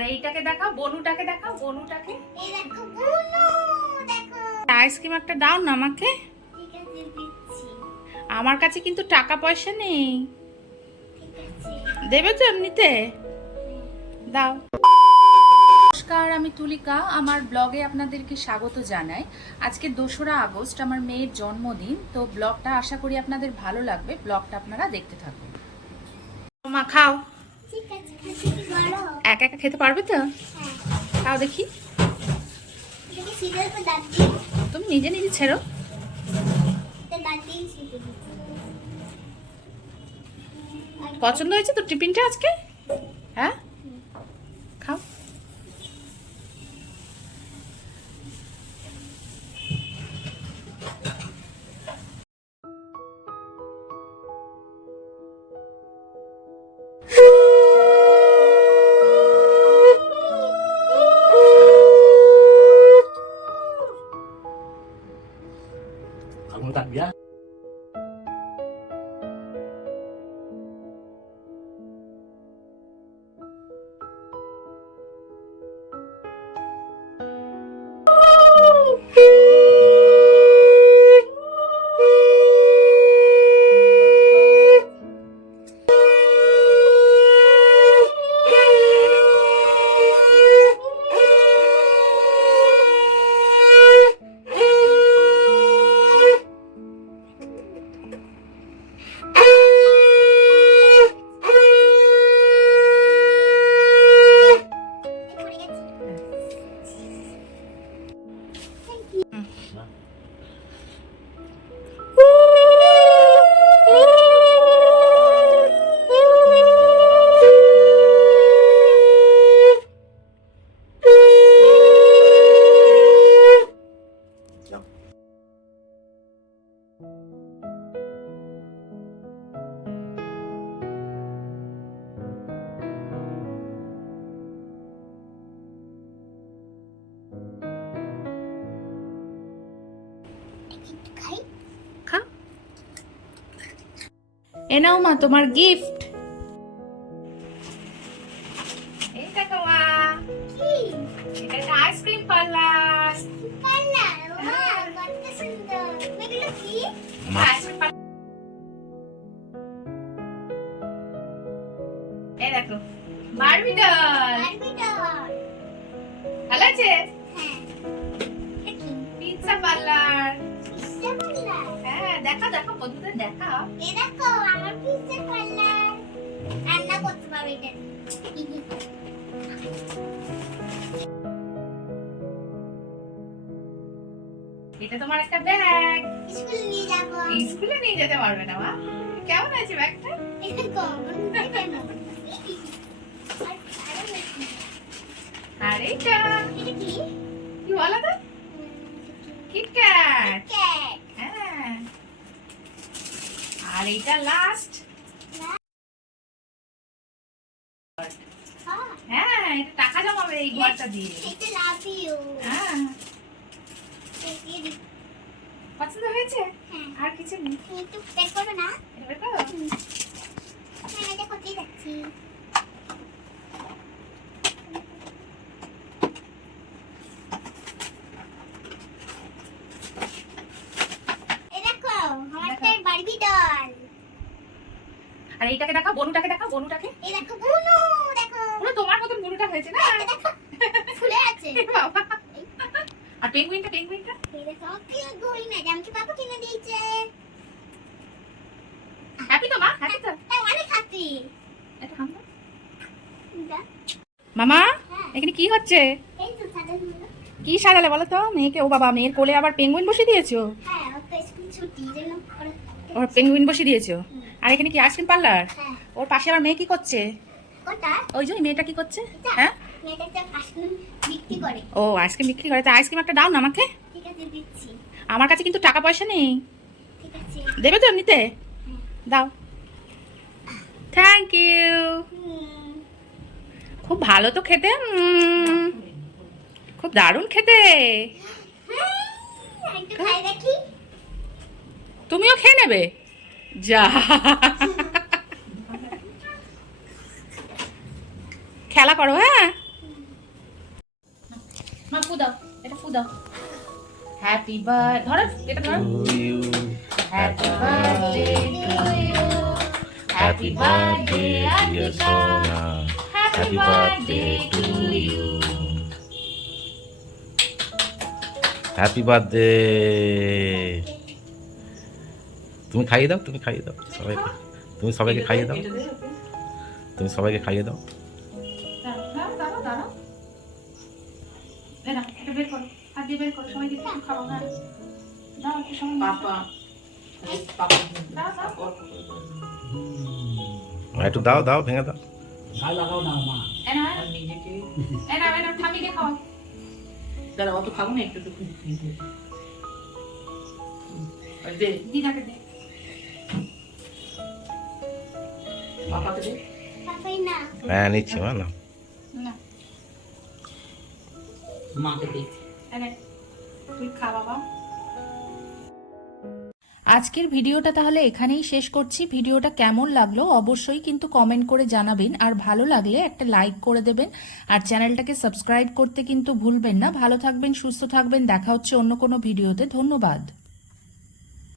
আর এইটাকে দেখাও, বনুটাকে দেখাও, বনুটাকে। এই দেখো বনু, দেখো। আইসক্রিম একটা দাও না আমাকে। ঠিক আছে, দিচ্ছি। আমার কাছে কিন্তু টাকা পয়সা নেই। ঠিক আছে। দেবে তো এমনিতে? দাও। নমস্কার, আমি তুলিকা। আমার ব্লগে আপনাদেরকে স্বাগত জানাই। আজকে 2রা আগস্ট আমার মেয়ের জন্মদিন। তো ব্লগটা আশা করি আপনাদের ভালো লাগবে। ব্লগটা আপনারা দেখতে থাকুন। মা খাও। ঠিক আছে, খেতে বড়। একা একা খেতে পারবে তো? হ্যাঁ। খাও দেখি। এটাকে সিজার করে দাঁত দিয়ে, তুমি নিজে নিজে ছেড়ো। এটা দাঁত দিয়ে ছিটে দিচ্ছি। পছন্দ হয়েছে তো টিফিনটা আজকে? হ্যাঁ, খাও। Kamu tak biasa. পড়ে গেছে। একটু খাই। খাও। এ নাও মা তোমার গিফট। এই দেখো মা, কি? এটা একটা আইসক্রিম পার্লার। পার্লার, ওয়াও, কত সুন্দর। এগুলো কি? Ice cream parlour. এই দেখো বারবি ডল। Barbie doll. ভালো আছে? হ্যাঁ। এটা কি? Pizza parlour. Pizza parlour. হ্যাঁ, দেখাও দেখাও বন্ধুদের দেখাও। এই দেখো আমার পিৎজা পার্লার। রান্না করতে পারবে এটা দিয়ে। এটা তোমার একটা ব্যাগ। স্কুলে নিয়ে যাবো। স্কুলে নিয়ে যেতে পারবে না মা। কেমন আছে ব্যাগটা? এটা কমন কেন? আর এইটা এটা কি? কি বলো তো? কিটক্যাট। ক্যাট। হ্যাঁ। আর এইটা লাস্ট। হ্যাঁ, এটা টাকা জমাবে এই ঘরটা দিয়ে। এটা লাভ ইউ। হ্যাঁ, পছন্দ হয়েছে? হ্যাঁ। আর কিছু নেই? একটু প্যাক করো না? এটা বের করো? হ্যাঁ, এটা করতেই যাচ্ছি। এই দেখো, আমারটা বারবি ডল। আর এইটাকে দেখাও, বনুটাকে দেখাও, বনুটাকে। এই দেখো বুনু, দেখো। পুরো তোমার মতন বনুটা হয়েছে না? এটা দেখো, ফুলে আছে। এ বাবা। আর পেঙ্গুইনটা, পেঙ্গুইনটা। এই দেখো, কি গই না, জামকি পাপা কিনে দিয়েছে। হ্যাপি তো মা? হ্যাপি তো? হ্যাঁ, অনেক হ্যাপি। এটা হাম দাও। এটা, মামা, হ্যাঁ। এখানে কি হচ্ছে? এই তো সাজানো হলো। কি সাজালে বলো তো মেয়েকে? ও বাবা, মেয়ের কোলে আবার পেঙ্গুইন বসিয়ে দিয়েছো? হ্যাঁ, ওর তো স্কুল ছুটি, জন্য ওর পেঙ্গুইন বসিয়ে দিয়েছো? আর এখানে কি আইসক্রিম পার্লার? হ্যাঁ। ওর পাশে আবার মেয়ে কি করছে? কোটা? ওই যে ওই মেয়েটা কি করছে? এটা? হ্যাঁ, মেয়েটা একটা আইসক্রিম বিক্রি করে। ও আইসক্রিম বিক্রি করে। তা আইসক্রিম একটা দাও না আমাকে। ঠিক আছে, দিচ্ছি। আমার কাছে কিন্তু টাকা পয়সা নেই। ঠিক আছে। দেবে তো এমনিতে? হ্যাঁ। দাও। Thank you. খুব ভালো তো খেতে। খুব দারুণ খেতে। হ্যাঁ, একটু খাই দেখি। তুমিও খেয়ে নেবে? যা, খেলা করো। হ্যাঁ। দাও। হ্যাপি বার্থডে, ধরো এটা ধরো। Happy birthday to you, happy birthday Adika, happy birthday to you. Happy birthday. তুমি খাইয়ে দাও, তুমি খাইয়ে দাও সবাইকে, তুমি সবাইকে খাইয়ে দাও, তুমি সবাইকে খাইয়ে দাও। দাঁড়াও, দাঁড়াও, দাঁড়াও। এই নাও, এটা বের করো, হাত দিয়ে বের করো, সবাইকে একটু খাওয়াও। হ্যাঁ, দাও একটু সবাই পাপা দাও, দাও। একটু দাও, দাও, ভেঙে দাও। গায়ে লাগাও না মা। এই নাও, আর নিজেকে এই নাও, এই নাও, ঠাম্মিকে খাওয়াও। দাঁড়া, অত খাবো না, একটু একটু আর দে, দিদাকে দে। পাপাকে দে। পাপাই না হ্যাঁ নিচ্ছি মা, না না, মাকে দে। এই নে, তুই খা বাবা। আজকের ভিডিওটা তাহলে এখানেই শেষ করছি। ভিডিওটা কেমন লাগলো অবশ্যই কিন্তু কমেন্ট করে জানাবেন, আর ভালো লাগলে একটা লাইক করে দেবেন, আর চ্যানেলটাকে সাবস্ক্রাইব করতে কিন্তু ভুলবেন না। ভালো থাকবেন, সুস্থ থাকবেন, দেখা হচ্ছে অন্য কোনো ভিডিওতে। ধন্যবাদ।